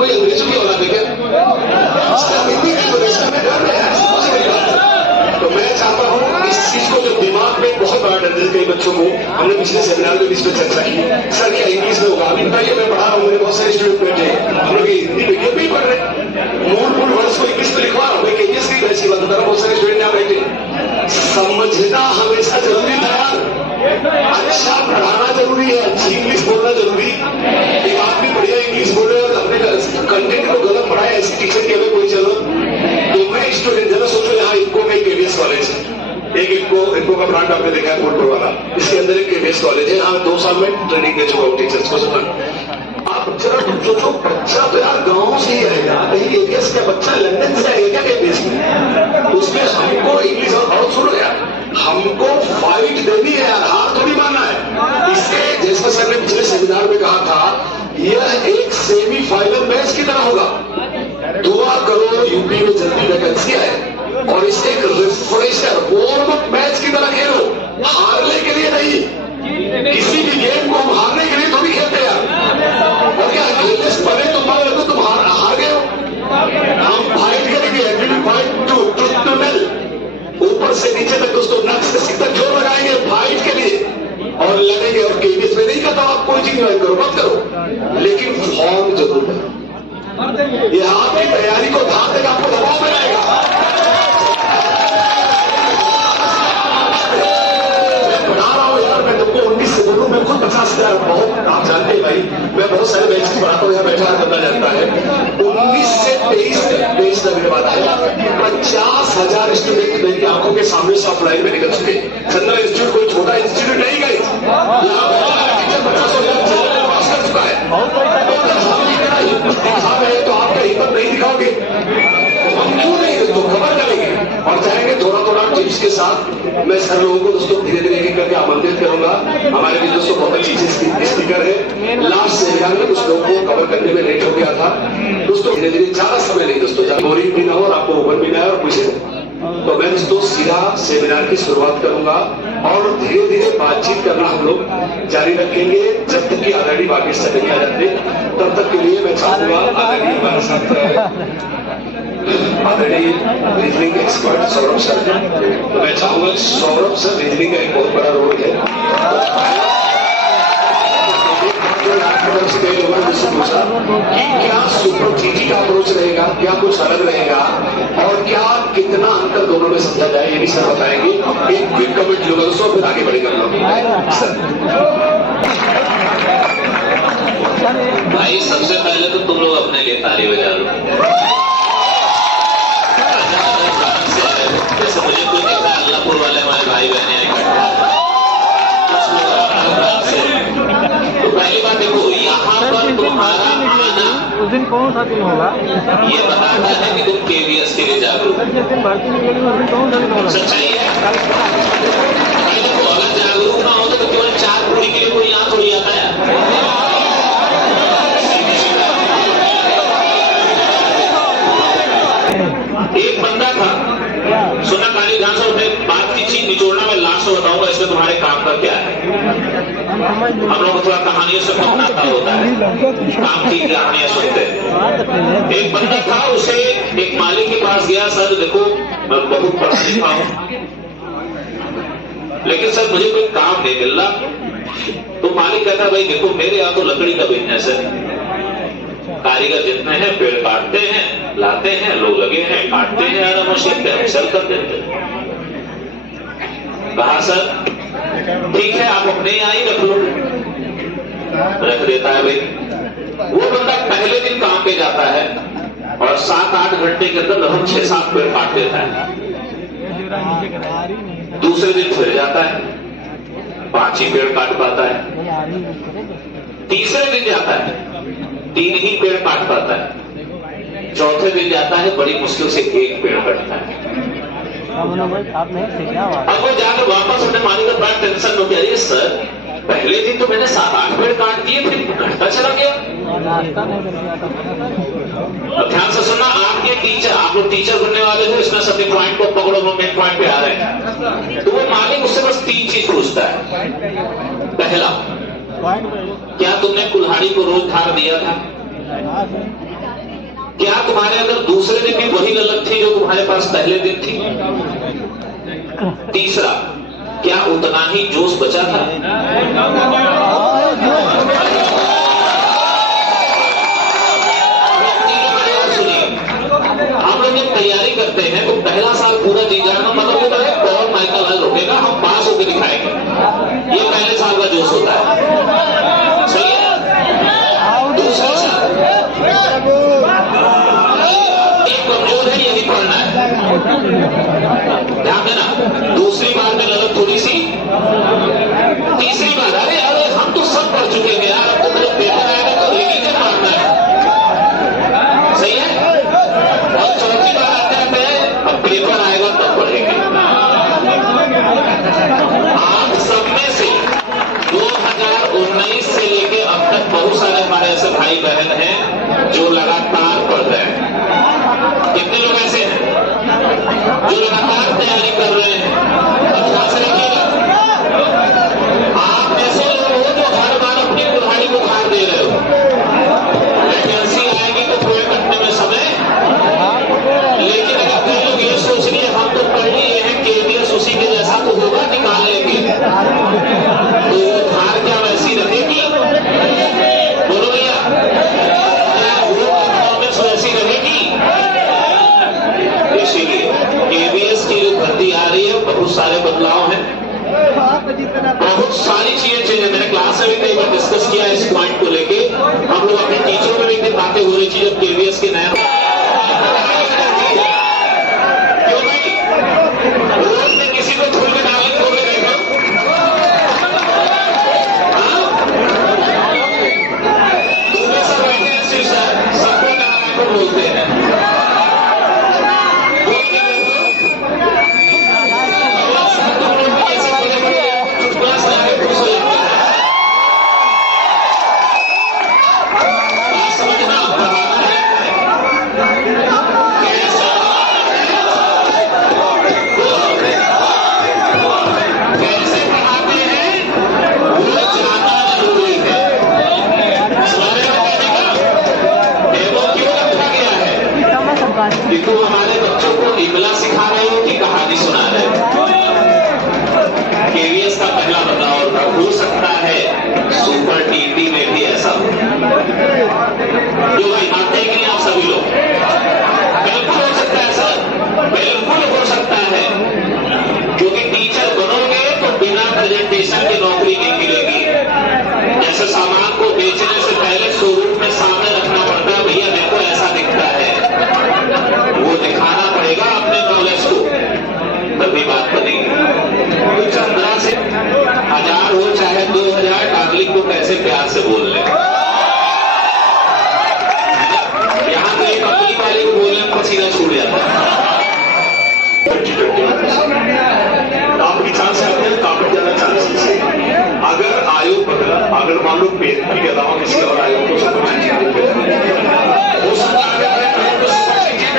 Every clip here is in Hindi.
कोई अंग्रेजों की औलाद है क्या? हिंदी की वजह में डर रहे हैं। तो मैं चाहता हूँ इस चीज को जो दिमाग में बहुत बड़ा डर कई बच्चों को, हमने पिछले सेमिनार में भी इस पर चर्चा की, सर क्या इंग्लिश में होगा? अभी बताइए, मैं पढ़ा रहा हूँ, मेरे बहुत सारे स्टूडेंट बैठे हैं, हम लोग हिंदी मीडियम में ही पढ़ रहे हैं, मूल वर्ड्स को इंग्लिश में लिखवा रहा हूँ, मैं इंग्लिश की बैच की बात बता रहा हूँ, बहुत सारे स्टूडेंट यहाँ बैठे। समझना हमेशा जरूरी था, अच्छा पढ़ाना जरूरी है, अच्छी इंग्लिश बोलना जरूरी। एक आदमी बढ़िया इंग्लिश बोले और अपने कंटेंट को गलत पढ़ाए, ऐसी टीचर की हमें कोई जरूरत। तो मैं स्टूडेंट जरा सोचो, यहाँ इनको में केवीएस कॉलेज है, एक इनको का ब्रांड आपने देखा है कोटपुर वाला, इसके अंदर एक केवीएस कॉलेज है, यहाँ 2 साल में ट्रेनिंग दे चुका हूँ टीचर्स को। आप जरा तुम सोचो, बच्चा तो यार गाँव से ही आएगा, कहीं केवीएस का बच्चा लंदन से आएगा क्या केवीएस में? उसमें हमको इंग्लिश और सुनो यार, हमको फाइट देनी है यार, हार थोड़ी मानना है। इससे जैसा सर ने पिछले सेमिनार में कहा था, यह एक सेमीफाइनल मैच की तरह होगा। दुआ करो यूपी में जल्दी वैकेंसी आए और इसे एक रिफ्रेशर वार्म अप मैच की तरह खेलो, हारने के लिए नहीं। किसी भी गेम को हम हारने के लिए थोड़ी खेलते यार, और क्या खेलने से पहले तुम हार गए हो। हम फाइट करेंगे, फाइट टू टेल, ऊपर से नीचे तक दोस्तों, नक से सिर तक जोर लगाएंगे फाइट के लिए और लड़ेंगे। और केवीएस में नहीं कहता आप कोई चीज ज्वाइन करो, मत करो, लेकिन फॉर्म जरूर करो। यह आपकी तैयारी को ध्यान देगा, आपको दबाव में रहेगा। मैं पढ़ा रहा हूं यार, मैं तुमको 19 से बोलूं, मैं खुद 50,000, बहुत आप जानते हैं भाई, मैं बहुत सारे बैच पढ़ाता हूँ, यहाँ बैठा करना जानता है। 19 से 23 तक मेरे बात है, 50,000 स्टूडेंट मेरी आंखों के सामने से ऑफलाइन में निकल चुके। चंद्रा इंस्टीट्यूट कोई छोटा इंस्टीट्यूट नहीं गई, यहाँ टीचर 50,000 पास कर चुका है। तो आपका हिम्मत नहीं दिखाओगे, हम क्यों नहीं, तो खबर करेंगे और जाएंगे थोड़ा टिप्स के साथ। मैं सर लोगों को दोस्तों धीरे धीरे एक करके आमंत्रित करूंगा। हमारे भी दोस्तों बहुत अच्छी स्पीकर है, लास्ट सेमिनार में कुछ लोगों को कवर करने में लेट हो गया था दोस्तों। धीरे धीरे ज्यादा समय नहीं दोस्तों, जब बोरिंग भी ना हो और आपको ओपन भी ना है और कुछ तो मैं दोस्तों सीधा सेमिनार की शुरुआत करूंगा और धीरे धीरे बातचीत करना हम लोग जारी रखेंगे जब तक कि ऑलरेडी बाकी समय नहीं आ जाते। तब तक के लिए मैं चाहूंगा ऑलरेडी हमारे साथ already reasoning expert Saurabh sir, तो मैं चाहूंगा सौरभ सर, रीजनिंग का एक बहुत बड़ा रोल है। लोगों ने मुझसे पूछा कि क्या सुपर जीटी का अप्रोच रहेगा, क्या कुछ अलग रहेगा और क्या कितना अंतर दोनों में समझा जाए, ये भी सर बताएंगे। एक क्विक कमेंट लूंगा दोस्तों, फिर आगे बढ़ेगा सर। भाई सबसे पहले तो तुम लोग अपने लिए ताली बजा लो। जैसे मुझे कोई कहता है अल्लाहपुर वाले हमारे भाई बहने तो पहली बात देखो, यहाँ पर तुम्हारा आना उस दिन कौन सा दिन होगा ये बताता है कि तुम केवीएस के लिए जागरूक हो। जिस दिन भर्ती निकलेगी उस दिन कौन सा दिन होगा? सच्चाई है। देखो अगर जागरूक ना हो तो केवल 4 पूरी के लिए कोई यहाँ थोड़ी आता है। एक बंदा था, सुना काली ध्यान से उठे, बात की चीज निचोड़ना मैं लास्ट में बताऊंगा, इसमें तुम्हारे काम का क्या है। हम लोग थोड़ा कहानियों से पता होता है, काम की कहानियां सुनते हैं। एक बंदा था, उसे एक मालिक के पास गया, सर देखो मैं बहुत पढ़ा लिखा हूं लेकिन सर मुझे कोई काम नहीं मिल रहा। तो मालिक कहता भाई देखो मेरे यहाँ तो लकड़ी का बिजनेस है, कारीगर जितने हैं पेड़ काटते हैं लाते हैं, लोग लगे हैं काटते हैं, आराम मशीन पे सेल कर देते हैं। कहा सर ठीक है आप अपने यहाँ ही रख लो, रख देता है भाई। वो बंदा पहले दिन काम पे जाता है और 7-8 घंटे के अंदर लगभग 6-7 पेड़ काट देता है। दूसरे दिन फिर जाता है, 5 ही पेड़ काट पाता है। तीसरे दिन जाता है, 3 ही पेड़ काट पाता है। चौथे दिन जाता है, बड़ी मुश्किल से 1 पेड़ कटता है। अब वो जाकर वापस अपने मालिक का बड़ा टेंशन हो गया, सर पहले दिन तो मैंने 7-8 पेड़ काट दिए, फिर घटता चला गया। ध्यान से सुनना, आपके टीचर, आप लोग टीचर बनने वाले हो, इसमें सभी पॉइंट को पकड़ो, वो मेन पॉइंट पे आ रहे हैं। तो वो मालिक उससे बस 3 चीज पूछता है। पहला, क्या तुमने कुल्हाड़ी को रोज धार दिया था? क्या तुम्हारे अंदर दूसरे दिन भी वही ललक थी जो तुम्हारे पास पहले दिन थी? तीसरा, क्या उतना ही जोश बचा था? हम लोग जब तैयारी करते हैं तो पहला साल पूरा जी जाना मतलब होता है कौन माइकल हल रुकेगा, हम पास होकर दिखाएंगे। ये पहले साल का जोश होता है, सही है। दूसरा साल एक कमजोर है, यही पढ़ना है, ध्यान देना। दूसरी बार में ललक थोड़ी सी, तीसरी बार अरे अरे हम तो सब पढ़ चुके हैं यार, अब तो मेरा पेपर आएगा तो लेकिन क्या पढ़ना है, सही है। और चौथी बार आते आते अब पेपर आएगा तब पढ़ेंगे। आप सब में से 2019 से लेके अब तक बहुत सारे हमारे ऐसे भाई बहन हैं जो लगातार पढ़ रहे हैं। कितने लोग ऐसे हैं जो लगातार तैयारी कर रहे हैं? अब ध्यान से रखिएगा, आप ऐसे लोग हो जो हर बार अपनी बुढ़ाई को खार दे रहे हो। वैकेंसी आएगी तो पूरे कटने में समय, लेकिन अगर कई लोग ये सोच लिए हम तो पढ़ लिए हैं केवीएस उसी के जैसा तो होगा, निकाल लेंगे, तो वो धार क्या वैसी रहेगी? बोलो भैया, क्या वो परफॉर्मेंस वैसी रहेगी? इसीलिए केवीएस की जो भर्ती आ रही है बहुत सारे बदलाव हैं, बहुत सारी चीजें चेंज है। मैंने क्लास में भी कई बार डिस्कस किया इस पॉइंट को लेके, हम लोग अपने टीचरों में भी एक दिन बातें हो रही थी जब केवीएस के नया क्यों भाई रोज में किसी को धूल में डालें तो रहेगा। दूसरे सब वैकेंसी सबको नाम को बोलते हैं, कि तुम हमारे बच्चों को इमला सिखा रहे हो कि कहानी सुना रहे हो। केवीएस का पहला बदलाव हो सकता है सुपर टीटी में भी ऐसा हो। जो भाई मानते हैं कि नहीं आप सभी लोग? बिल्कुल हो सकता है सर, बिल्कुल हो सकता है, क्योंकि टीचर बनोगे तो बिना प्रेजेंटेशन की नौकरी नहीं मिलेगी। जैसे सामान को बेचने से पहले शोरूम में सामने रखना पड़ता है, भैया देखो ऐसा दिखता है, वो दिखाना पड़ेगा अपने नॉलेज को, तभी बात बनेगी। तो 15 से 1000 हो चाहे 2000, डार्लिंग को कैसे प्यार से बोल ले। यहाँ तो एक कंपनी वाले को बोलने में पसीना छूट जाता है। आपकी चांस आते हैं, काफी ज्यादा चांसेस है। अगर आयोग बदला, अगर मान लो पेट के अलावा किसी और आयोग को हो सकता है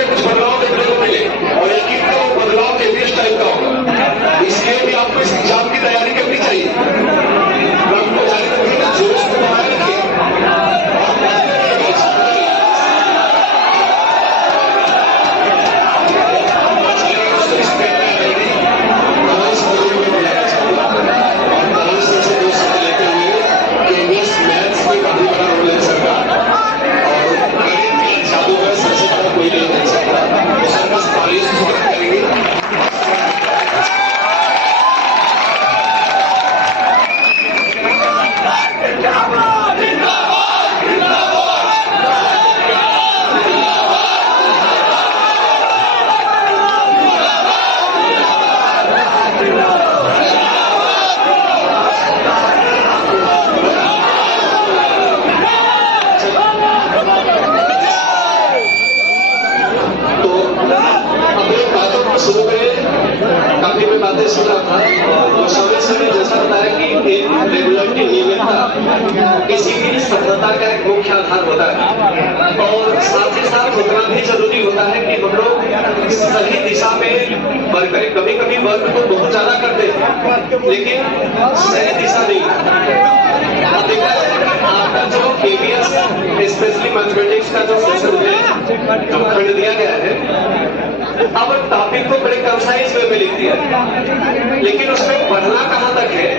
कुछ बदलाव देखने को मिले, और एक ही बदलाव के बीच टाइप का होगा। इसलिए भी आपको इस एग्जाम की तैयारी करनी चाहिए। आपको जारी रखिएगा, जोश को बनाए रखिए। मैथ्स में काफी बड़ा रोल है सरकार, और जादूगर सबसे बड़ा कोई नहीं बन सकता। सर बस तालीम स्वागत करेंगे। काफी मैं बातें सुन रहा था, और समय समय जैसा बताया कि एक रेगुलरिटी नियमितता किसी भी सफलता का एक मुख्य आधार होता है, और साथ ही साथ उतना भी जरूरी होता है कि हम लोग सही दिशा में वर्क करें। कभी कभी वर्क तो बहुत ज्यादा करते हैं लेकिन सही दिशा नहीं। अब देखा जाए कि आपका जो KBS स्पेशली मैथमेटिक्स का जो सेशन है, जो खंड दिया गया है, अब टॉपिक को बड़े कंसाइज वे में लिख दिया है, लेकिन उसमें पढ़ना कहाँ तक है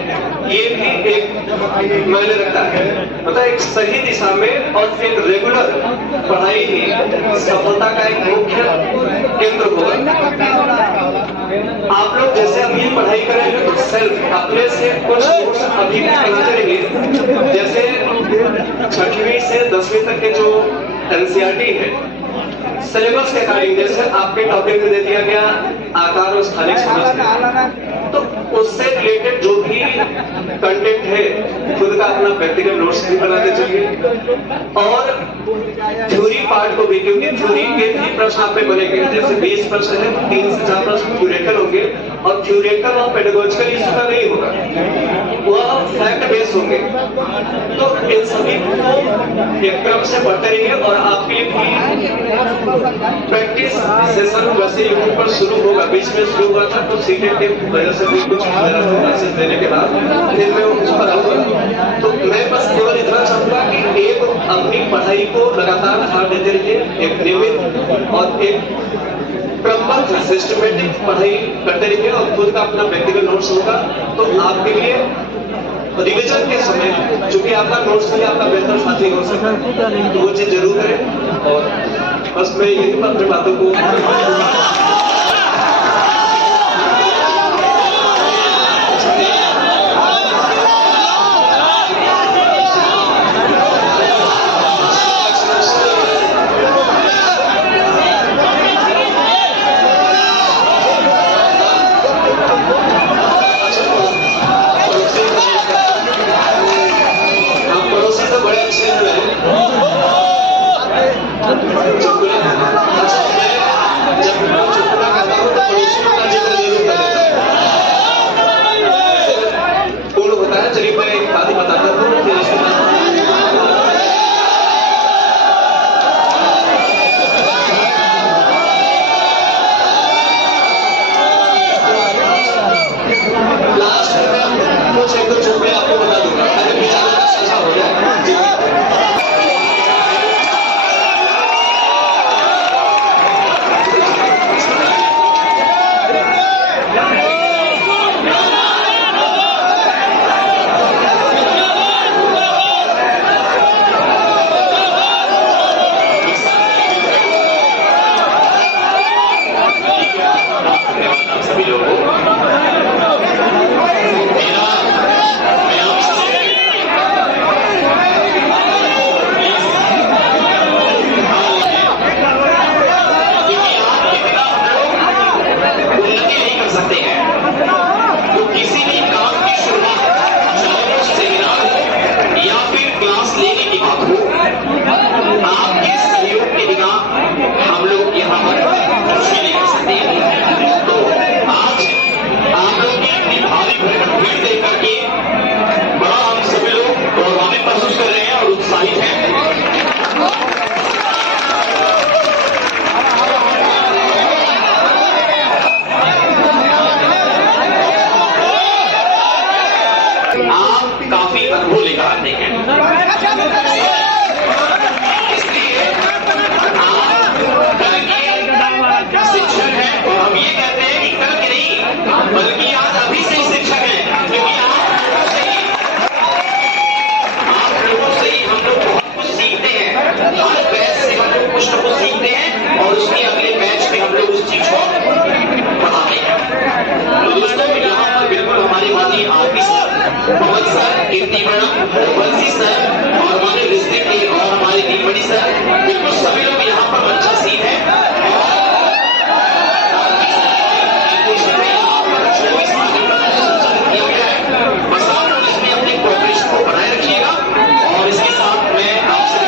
ये भी एक मायने रखता है। मतलब एक सही दिशा में और एक रेगुलर पढ़ाई ही सफलता का एक मुख्य केंद्र होगा। आप लोग जैसे अभी पढ़ाई करेंगे तो सेल्फ अपने से कुछ नोट्स अभी भी बनाते रहिए। जैसे 6वीं से 10वीं तक के जो NCERT है, सिलेबस के अकॉर्डिंग जैसे आपके टॉपिक में दे दिया गया आकार और स्थानिक समझ, तो उससे रिलेटेड जो भी कंटेंट है खुद का अपना व्यक्तिगत नोट्स भी बनाते चलिए। और थ्योरी पार्ट को भी, क्योंकि थ्योरी के भी प्रश्न आप पे बनेंगे। जैसे 20 प्रश्न है, 3 से 4 प्रश्न थ्योरेटिकल होंगे और थ्योरेटिकल और पेडागोजिकल इसका नहीं होगा, वह फैक्ट बेस्ड होंगे। तो इन सभी को एक क्रम से पढ़ते रहिए। और आपके लिए भी प्रैक्टिस सेशन वैसे यूट्यूब पर शुरू होगा, बीच में शुरू हुआ था तो सीटेट के वजह से भी कुछ क्लासेस देने के बाद फिर मैं उस पर आऊंगा। तो मैं बस केवल इतना चाहूंगा कि एक अपनी पढ़ाई को लगातार ध्यान देते रहिए, एक नियमित और एक क्रमबद्ध सिस्टमेटिक पढ़ाई करते रहिए और खुद का अपना व्यक्तिगत नोट्स होगा। तो आपके लिए रिविजन के समय चूंकि आपका नोट्स में आपका बेहतर साथी हो सकता है, तो वो चीज जरूर करें। और बस मैं यही अपनी बातों को और इसके साथ मैं आपसे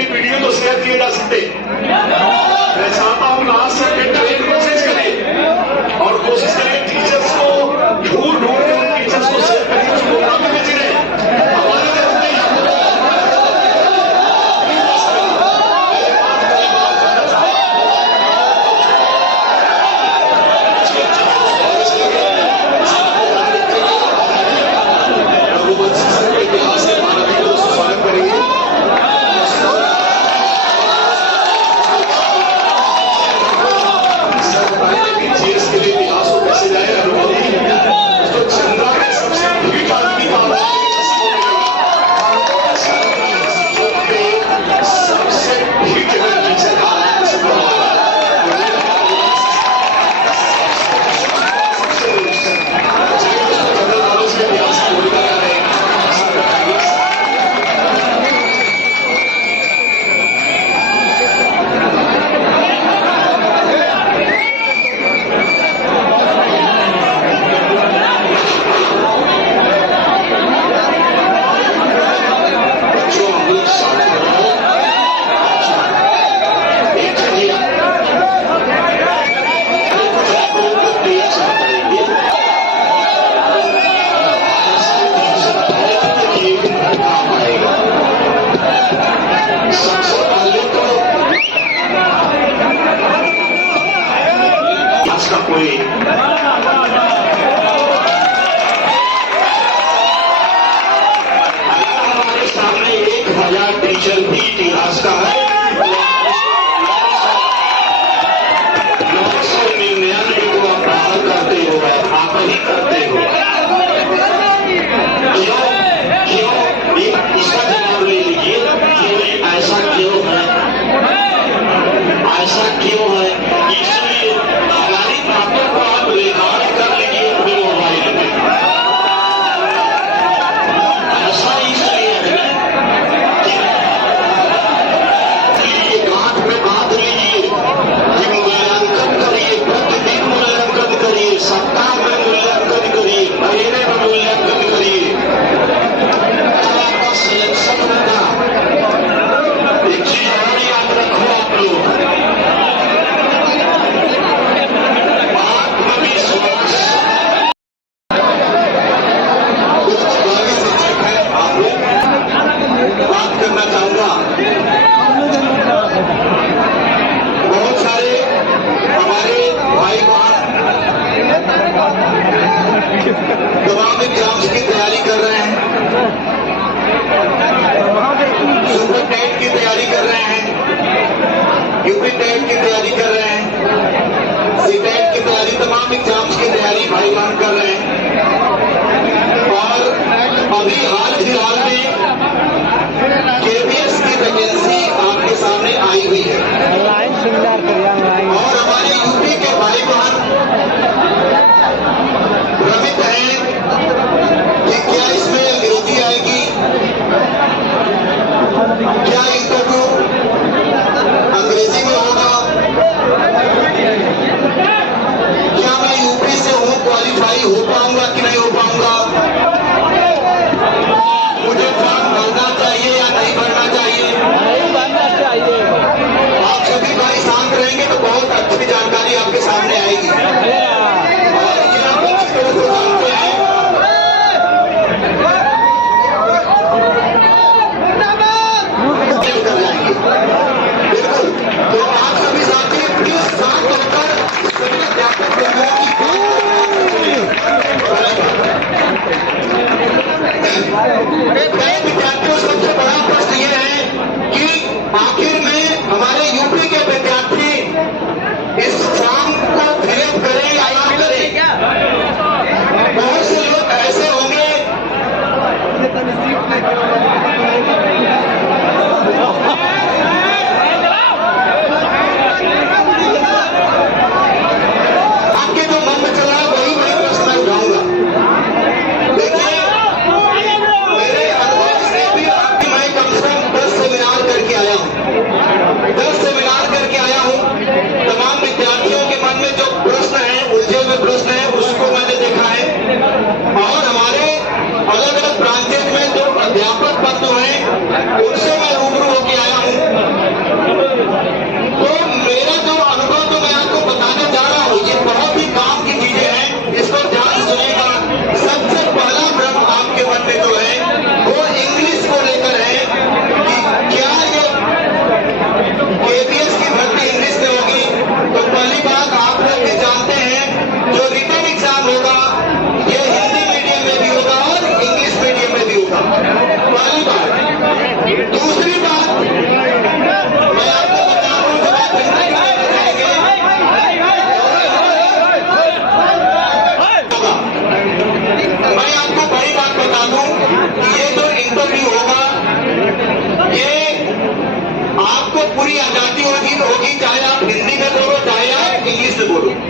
भी वीडियो तो शेयर किए जा सकते। मैं चाहता हूं लास्ट से ट्रेन कोशिश करें और कोशिश करें टीचर्स को ढूंढ के उन टीचर्स को शेयर करें, उस प्रोग्राम में भेज रहे हमारे लिए होते ही इतिहास से मानवीय को स्वागत करेंगे।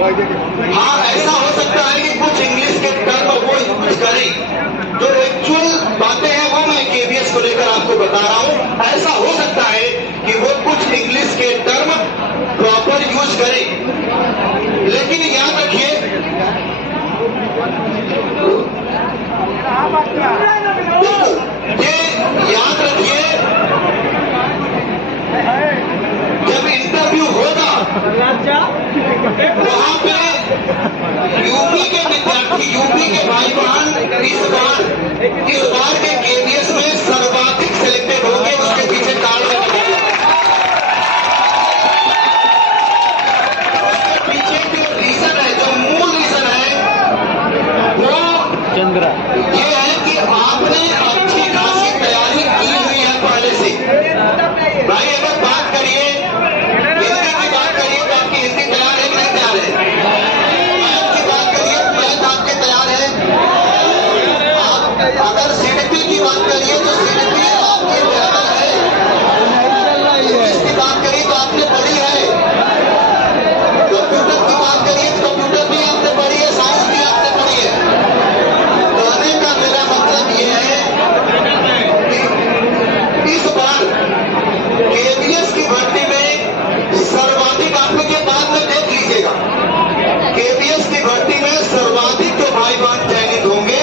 हाँ, ऐसा हो सकता है कि कुछ इंग्लिश के टर्म वो यूज करें, जो एक्चुअल बातें हैं वो मैं केबीएस को लेकर आपको बता रहा हूं। ऐसा हो सकता है कि वो कुछ इंग्लिश के टर्म प्रॉपर यूज करें, लेकिन याद रखिए, ये याद रखिए, जब इंटरव्यू होगा वहां पे यूपी के विद्यार्थी, यूपी के भाई बहन इस बार के केबीएस में सर्वाधिक सिलेक्टेड होंगे। उसके पीछे कारण पीछे जो रीजन है, जो मूल रीजन है वो चंद्रा ये है कि आपने अच्छी खासी तैयारी की हुई है पहले से। भाई अगर बात करिए, हिंदी की बात करिए तो आपकी हिंदी तैयार है कि नहीं तैयार है? मैथ की बात करिए तो मैथ आपके तैयार है। आप अगर सीडीपी की बात करिए तो सीडीपी आपकी बेहतर है। इसकी बात करिए तो आपने पढ़ी है। कंप्यूटर की बात करिए तो कंप्यूटर भी आपने पढ़ी है, साइंस भी आपने पढ़ी है। कहने का मेरा मतलब ये है कि इस बार केबीएस की भर्ती में सर्वाधिक, आप लोग ये बाद में देख लीजिएगा, केबीएस की भर्ती में सर्वाधिक जो भाई बहन चयनित होंगे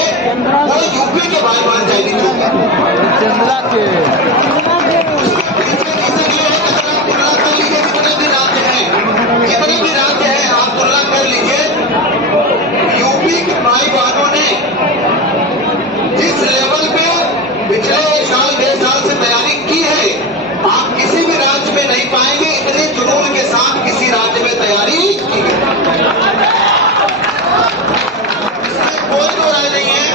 वो यूपी के भाई बहन चयनित होंगे। चंद्रा के तुलना कर लीजिए, जितने भी राज्य हैं, आप तुलना कर लीजिए, यूपी के भाई बहनों ने जिस लेवल पे पिछले 1 साल 1.5 साल से तैयारी की है, आप किसी भी राज्य में नहीं पाएंगे इतने जुनून के साथ किसी राज्य में तैयारी की है। इसमें कोई दो राय नहीं है।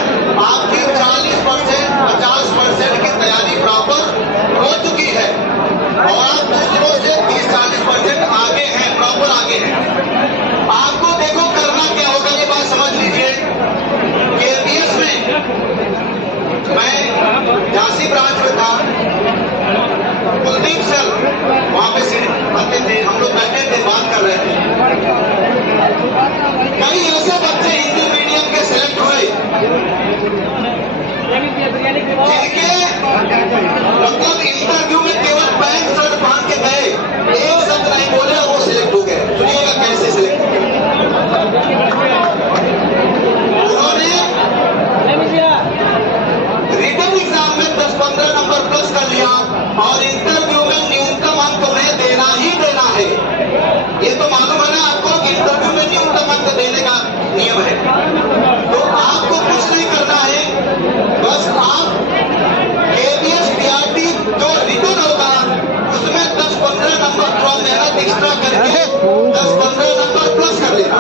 आपकी 40% 50% की तैयारी प्रॉपर हो चुकी है और आप दूसरों से 30-40% आगे हैं, प्रॉपर आगे हैं। आपको देखो करना क्या होगा, ये बात समझ लीजिए। केबीएस में मैं झांसी ब्रांच में था, कुलदीप सर वहां पे आते थे, हम लोग बैठे थे, बात कर रहे थे। कई ऐसे बच्चे हिंदी मीडियम के सिलेक्ट हुए जिनके मतलब इंटरव्यू में केवल पैंट शर्ट पहन के गए, एक शब्द नहीं बोले, वो सिलेक्ट हो गए। सुनिएगा कैसे सिलेक्ट हो गए। उन्होंने रिटन एग्जाम में 10-15 नंबर प्लस कर लिया और इंटरव्यू में न्यूनतम अंक में देना ही देना है। ये तो मालूम है ना आपको कि इंटरव्यू में न्यूनतम अंक देने का नियम है। तो आपको कुछ नहीं करना है, बस आप केबीएस पीआरटी जो रिटन होगा उसमें 10-15 नंबर थोड़ा मेहनत एक्स्ट्रा करके 10-15 नंबर प्लस कर लेना,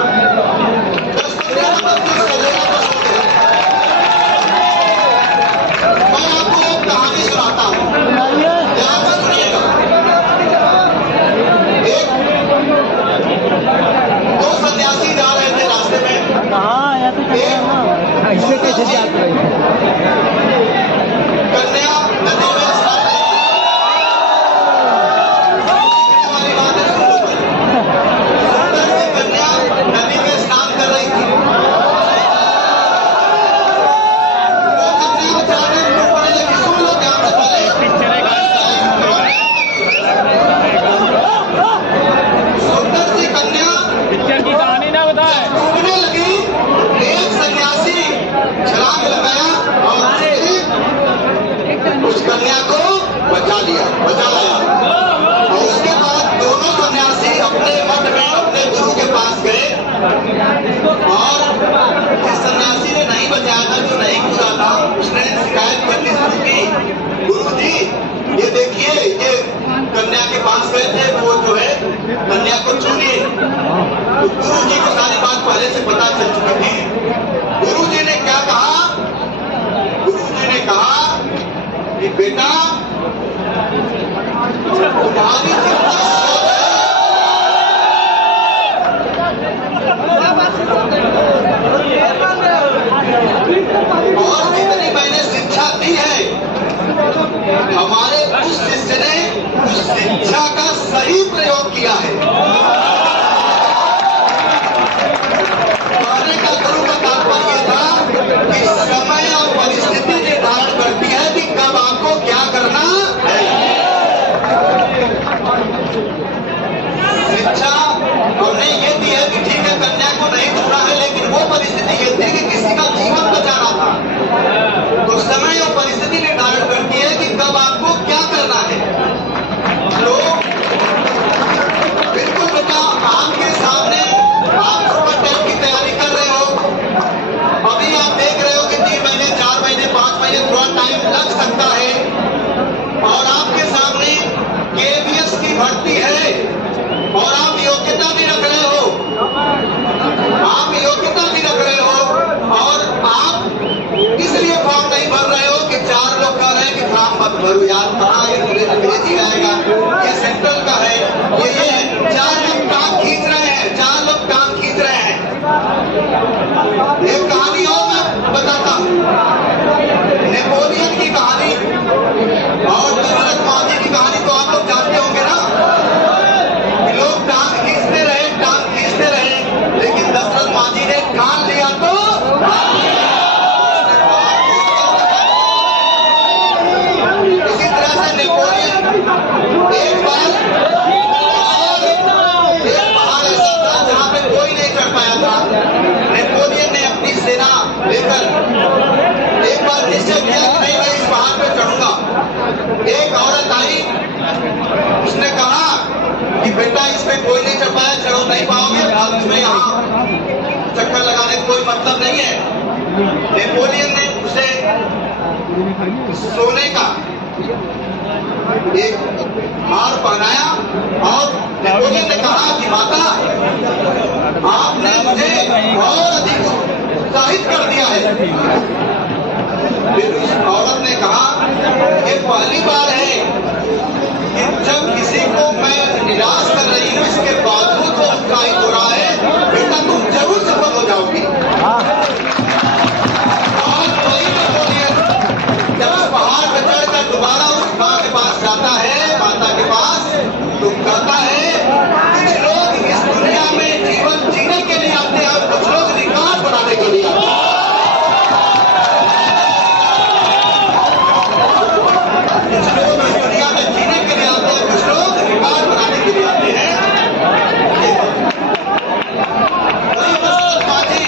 10-15 नंबर प्लस कर लेना, बस हो गया। मैं आपको एक कहानी सुनाता हूँ, ध्यान से सुनिएगा। एक 2 सन्यासी जा रहे थे रास्ते में। कहाँ या तो ऐसे कैसे जाते हैं? कन्या नदी में स्नान वाली बात है, सुन लो। सुंदर सी कन्या नदी में स्नान कर रही थी। वो कन्या बेचारे डूब पड़े, लेकिन सुन लो ध्यान से पहले। सुंदर सी कन्या पिक्चर की कहानी ना बताए। डूबने लगी, एक सन्यासी छलांग लगाया और उस कन्या को बचा लाया। और उसके बाद दोनों सन्यासी अपने मठ में अपने गुरु के पास गए और जिस सन्यासी ने नहीं बचाया था, जो नहीं कूदा था, उसने शिकायत करनी शुरू की, गुरु जी ये देखिए, ये कन्या के पास गए थे, वो जो है कन्या को छू लिए। तो गुरु जी को सारी बात पहले से पता चल चुकी थी। गुरु जी ने क्या कहा? गुरु जी ने कहा कि बेटा तुम्हारी जितनी सोच है, और जितनी मैंने शिक्षा दी है, हमारे उस शिष्य ने उस शिक्षा का सही प्रयोग किया है। आज मैं यहाँ चक्कर लगाने का कोई मतलब नहीं है। नेपोलियन ने उसे सोने का एक हार पहनाया और नेपोलियन ने कहा कि माता, आपने मुझे और अधिक उत्साहित कर दिया है। फिर उस औरत ने कहा, ये पहली बार है कि जब किसी को मैं निराश कर रही हूँ इसके बावजूद वो उत्साहित हो रहा है। बेटा तुम जरूर सफल हो जाओगी। और वही नेपोलियन जब पहाड़ पर चढ़कर दोबारा उस माँ के पास जाता है, माता के पास, तो कहता है कुछ लोग इस दुनिया में जीवन जीने के लिए आते हैं और कुछ लोग रिकॉर्ड बनाने के लिए आते हैं। कुछ लोग इस दुनिया में जीने के लिए आते हैं, कुछ लोग रिकॉर्ड बनाने के लिए आते हैं।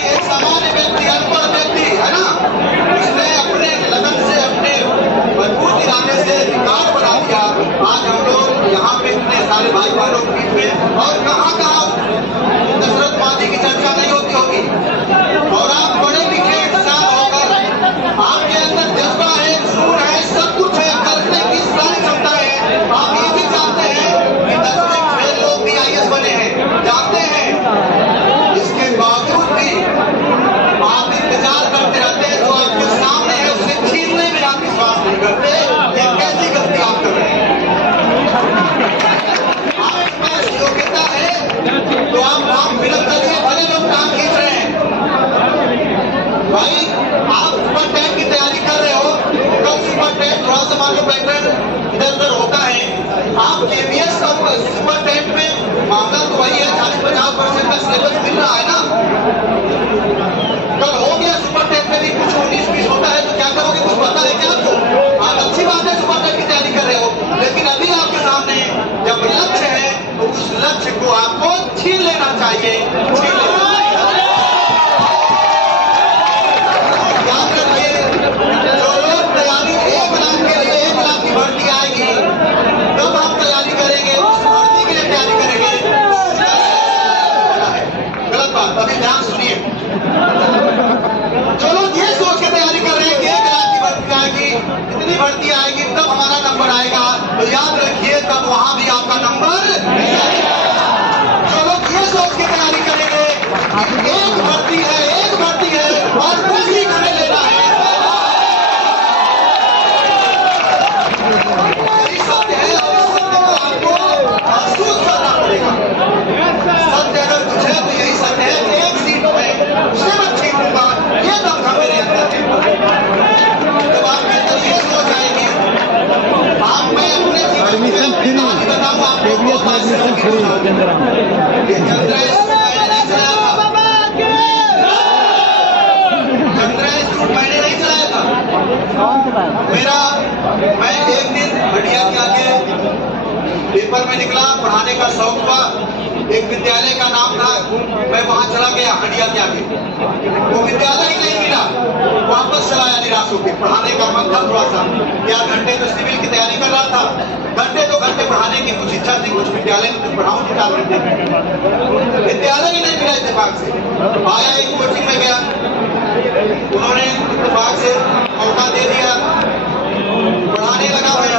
एक सामान्य व्यक्ति, अनपढ़ व्यक्ति है ना, उसने अपने लगन से, अपने मजबूत इरादे से रिकॉर्ड बना दिया। आज हम लोग यहाँ पे इतने सारे भाई बहनों के बीच में और कहाँ दशरथ मांझी की चर्चा नहीं होती होगी। और आप बड़े लिखे इंसान होकर आपके अंदर जज्बा है, सुर है, सब कुछ है, करने की सारी क्षमता है। आप ये भी जानते हैं कि 10 में 6 लोग भी IAS बने हैं, जानते हैं। इसके बावजूद भी आप इंतजार करते रहते हैं, जो आपके सामने है उसे छीनने में आप विश्वास नहीं करते। ये कैसी गलती आप कर रहे हैं? आपके पास योग्यता है तो आप नाम फिल्म करिए, भले लोग काम खींच रहे हैं। भाई आप सुपर टेट की तैयारी कर रहे हो, कल सुपर टेट थोड़ा सा मान लो पैटर्न इधर उधर होता है। आप KBS का सुपर टेट में मामला तो वही है, 40-50% का सिलेबस मिल रहा है ना। कल हो गया सुपर टेट में भी कुछ 19-20 होता है, तो क्या करोगे? कुछ पता है क्या आपको? आप अच्छी बात है सुपर टेट की तैयारी कर रहे हो, लेकिन अभी आपके सामने जब लक्ष्य है तो उस लक्ष्य को आपको छीन लेना चाहिए, छीन लेना चाहिए। याद रखिए, जो लोग तैयारी 1 लाख के लिए 1 लाख की भर्ती आएगी, तब आप तैयारी करेंगे, उस भर्ती के लिए तैयारी करेंगे। गलत बात, अभी ध्यान सुनिए। जो लोग ये सोच के तैयारी कर रहे हैं कि 1 लाख की भर्ती आएगी, इतनी भर्ती आएगी, तब हमारा नंबर आएगा, तो याद रखिए तब वहां भी आपका नंबर नहीं आएगा। जो लोग ये सोच के तैयारी करेंगे कि एक भर्ती है और उसी को लेना है, यही सत्य है और इस सत्य को आपको महसूस करना पड़ेगा। सत्य अगर कुछ है तो यही सत्य है कि एक सीट में उसे मैं छीनूंगा, ये दमखम मेरे अंदर है। जब आपके अंदर ये सोच आएगी, आप मैं अपने जीवन में बताऊँ आपको, मैंने नहीं चलाया था। मैं एक दिन हटिया के आगे पेपर में निकला, पढ़ाने का शौक हुआ। एक विद्यालय का नाम था, मैं वहां चला गया हटिया के आगे। वो विद्यालय ही नहीं मिला, वापस चला आया निराश होकर। पढ़ाने का मन था थोड़ा सा, 4 घंटे तो सिविल की तैयारी कर रहा था, घंटे 2 घंटे पढ़ाने की कुछ इच्छा थी, कुछ विद्यालय में कुछ पढ़ाऊं 4 घंटे। विद्यालय ही नहीं मिला इत्तेफाक से। आया एक कोचिंग में गया, उन्होंने इत्तेफाक से मौका दे दिया, पढ़ाने लगा मैं।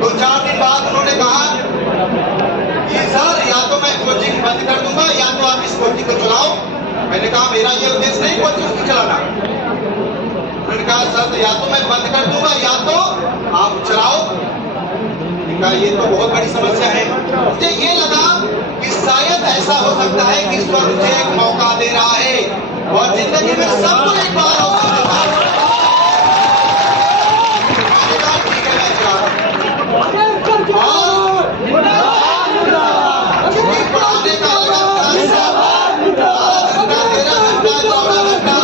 2-4 दिन बाद उन्होंने कहा कि सर या तो मैं कोचिंग बंद कर दूंगा या तो आप इस कोचिंग को चलाओ। मैंने कहा मेरा ये उद्देश्य नहीं कोचिंग को चलाना। उन्होंने कहा सर या तो मैं बंद कर दूंगा या तो आप चलाओ। कहा ये तो बहुत बड़ी समस्या है। मुझे ये लगा कि शायद ऐसा हो सकता है कि ईश्वर मुझे एक मौका दे रहा है और जिंदगी में सबको एक बार अवसर देता है। ठीक है मैं चला पढ़ाने का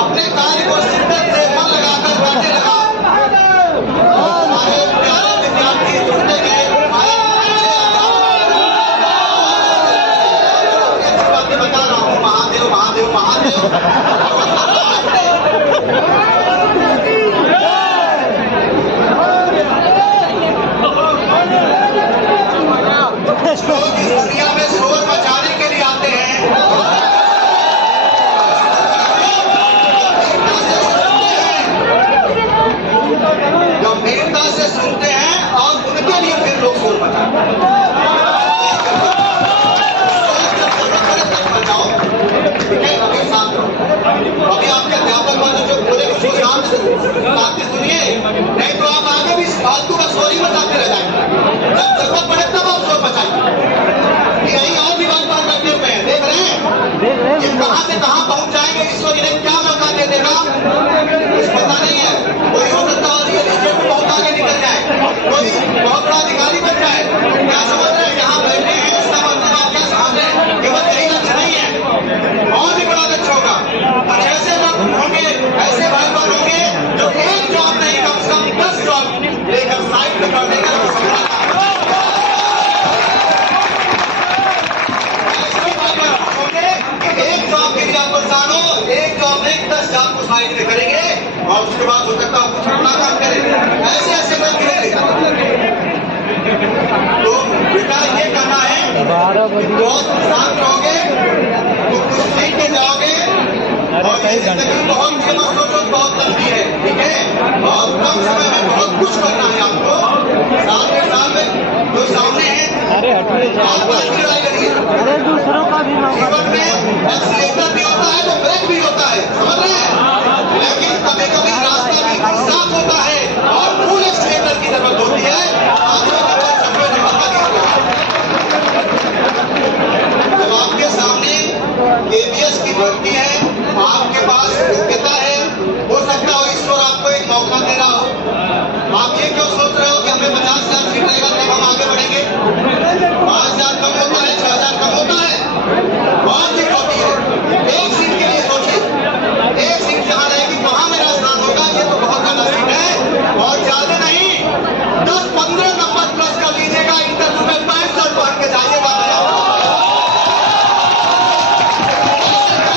अपने कार्य को शिद्दत से मन लगाकर करने लगा। हमारे प्यारे विद्यार्थी जुड़ते गए, बातें बता रहा हूँ, महादेव महादेव महादेव। लोग इस दुनिया में शोर की लड़ाई लड़िए। अरे दूसरों का भी मौका जीवन में एक्सीलेटर भी होता है तो ब्रेक भी होता है, समझ रहे हैं? लेकिन कभी कभी रास्ता भी साफ होता है और फुल एक्सीलेटर की जरूरत होती है। जब आपके सामने केबीएस की भर्ती है, आपके पास योग्यता है, हो सकता हो ईश्वर आपको एक मौका दे रहा हो। आप ये क्यों सोच रहे हो कि हमें 50,000 सीट रहेगा तब हम आगे बढ़ेंगे? 5,000 कम होता है, 6,000 कम होता है, 5 सीट होती है। एक सीट के लिए सोचिए, एक सीट जहां रहेगी वहां मेरा स्थान होगा, ये तो बहुत ज्यादा सीट है। और ज्यादा नहीं, 10-15 नंबर प्लस कर लीजिएगा, इंटरव्यू में 5 शर्ट पहन के जाइएगा।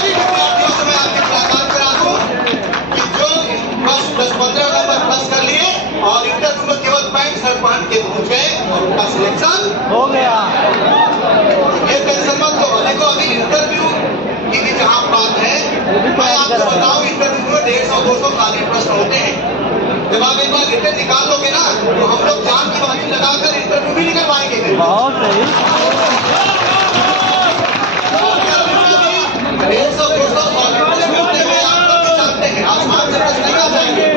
विद्यार्थियों से मैं आपकी मुलाकात करा दूं कि जो बस 10-15 नंबर प्लस कर लिए और इंटरव्यू में केवल 5 शर्ट पहन के पहुंच गए और उनका सिलेक्शन हो गया। ये टेंशन मत लो। देखो अभी इंटरव्यू की भी जहां बात है, मैं आपको बताऊं इंटरव्यू में 150-200 खाली प्रश्न होते हैं। जब आप एक बार रिटर्न निकाल लोगे ना तो हम लोग जान की बाजी लगाकर इंटरव्यू भी निकल पाएंगे। बहुत सही। 150-200 ऑलरेडी होते हुए आप लोग भी जानते हैं, आसमान से प्रश्न नहीं आ जाएंगे।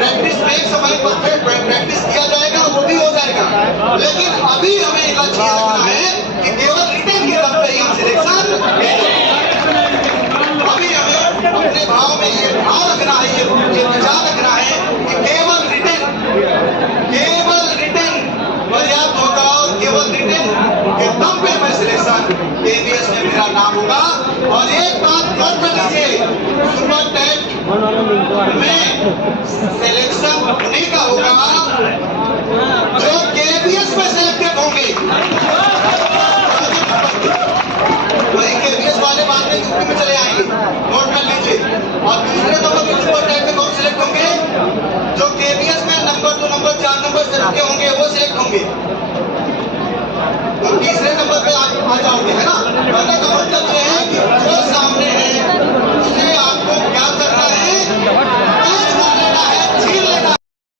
प्रैक्टिस में एक समय पर प्रैक्टिस किया जाएगा, वो भी हो जाएगा। लेकिन अभी हमें लक्ष्य रखना है कि केवल रिटर्न के दम पे ही सिलेक्शन। अभी हमें अपने भाव में ये भाव रखना है, ये विचार रखना है कि केवल रिटर्न पर्याप्त होगा और केवल रिटर्न के दम पे हमें सिलेक्शन केबीएस में मेरा नाम होगा। और एक बात नोट कर लीजिए, सुपर टेट में सिलेक्शन उन्हीं का होगा जो केबीएस में सिलेक्टेड होंगे। वही केबीएस वाले बाद में यूपी में चले आएंगे, नोट कर लीजिए। और दूसरे नंबर पे सुपर टेट में कौन सिलेक्ट होंगे? जो केबीएस में नंबर 2 नंबर 4 नंबर से रखे होंगे वो सिलेक्ट होंगे।